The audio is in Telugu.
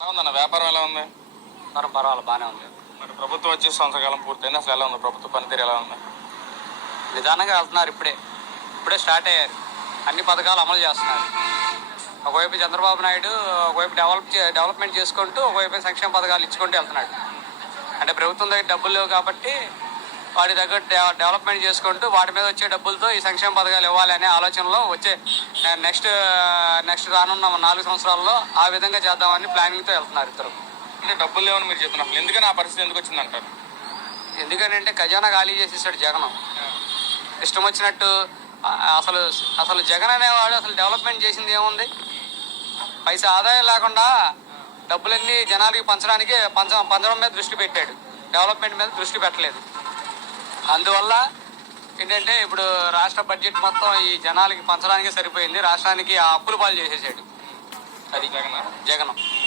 ఉందన్న వ్యాపారం ఎలా ఉంది? పరం పర్వాలేదు బాగానే ఉంది. మరి ప్రభుత్వం వచ్చి సంవత్సరకాలం పూర్తయింది? అసలు ఎలా ఉంది? ప్రభుత్వ పనితీరు ఎలా ఉంది? నిదానంగా వెళ్తున్నారు ఇప్పుడే. ఇప్పుడే స్టార్ట్ అయ్యారు. అన్ని పథకాలు అమలు చేస్తున్నారు. ఒకవైపు చంద్రబాబు నాయుడు ఒకవైపు డెవలప్ డెవలప్మెంట్ చేసుకుంటూ ఒకవైపు సంక్షేమ పథకాలు ఇచ్చుకుంటూ వెళ్తున్నాడు. అంటే ప్రభుత్వం దగ్గర డబ్బులు లేవు కాబట్టి వాటి దగ్గర డెవ- డెవలప్మెంట్ చేసుకుంటూ వాటి మీద వచ్చే డబ్బులతో ఈ సంక్షేమ పథకాలు ఇవ్వాలి అనే ఆలోచనలో వచ్చే నెక్స్ట్ నెక్స్ట్ రానున్న నాలుగు సంవత్సరాల్లో ఆ విధంగా చేద్దామని ప్లానింగ్తో వెళ్తున్నారు ఇద్దరు. డబ్బులు లేవని మీరు చెప్తున్నారు. ఎందుకని ఆ పరిస్థితి ఎందుకు వచ్చింది అంటారు ఎందుకనంటే ఖజానా ఖాళీ చేసేసాడు జగన్. ఇష్టం వచ్చినట్టు అసలు అసలు జగన్ అనేవాడు అసలు డెవలప్మెంట్ చేసింది ఏముంది? పైసా ఆదాయం లేకుండా డబ్బులన్నీ జనాలకి పంచడానికి పంచ పంచడం మీద దృష్టి పెట్టాడు. డెవలప్మెంట్ మీద దృష్టి పెట్టలేదు. అందువల్ల ఏంటంటే ఇప్పుడు రాష్ట్ర బడ్జెట్ మొత్తం ఈ జనాలకి పంచడానికి సరిపోయింది. రాష్ట్రానికి ఆ అప్పులు పాలు చేసేసాడు. అది జగన్. జగన్.